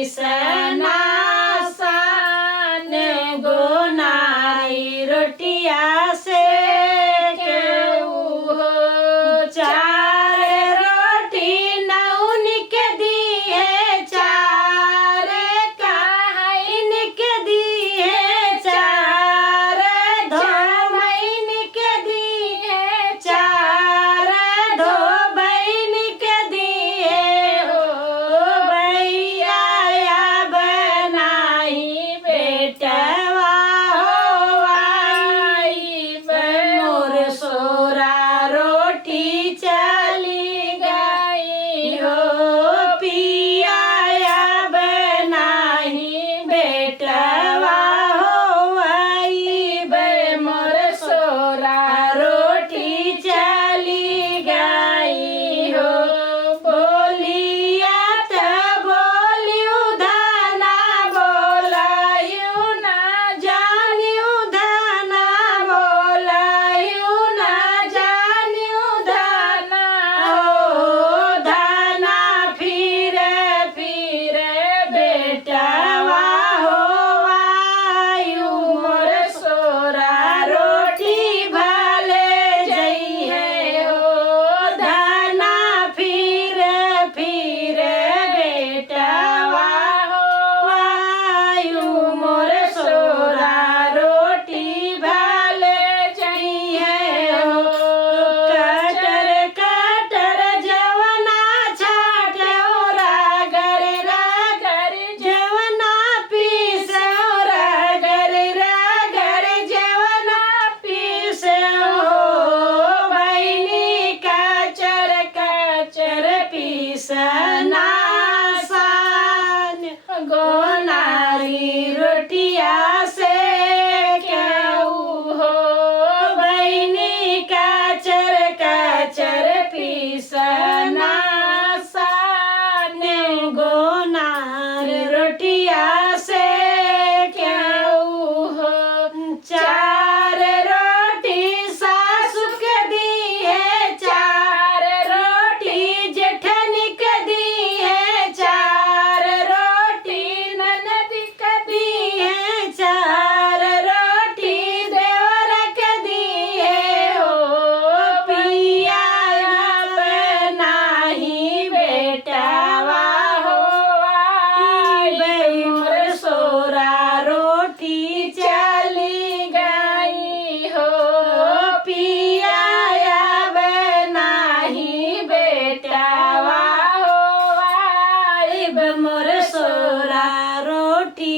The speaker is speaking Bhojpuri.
पीसना सान गो नारी रोटिया से केहू हो चार रोटी नौन के दिए चार काइन के दिए चार धोमैन के दिए चार धोबैन के दिए हो भैया बनाई बेटवा हो आई मोर सोरा रोटी चली गई हो पिया बनाई बेटवा हो आई मोर सोरा रोटी चली गई हो बोलिया त बोलियो धना बोलायो ना जानियो धना बोलायो ना जानियो धना हो धना फिर बेटवा हो आयु मोर सोरा रोटी भले जइहे हो धना फिर बेटवा हो आयु मोर सोरा रोटी भले जइहे हो कटर कटर जवना छाटो रागर जवना पीसो रागर जवना पीसो भैनी कचर पीसना सान गो नारी रोटिया से केहू हो भैनी कचर पीसना सान गो नारी रोटिया से केहू हो चार रोटी सासु के दिए चार रोटी जेठन के दिए चार रोटी ननद के दिए चार रोटी देवर के दिए हो पिया बनाही बेटवा हो आई मोर सोरा रोटी चली गई हो पिया बनाही बेटवा हो आई मोर सोरा रोटी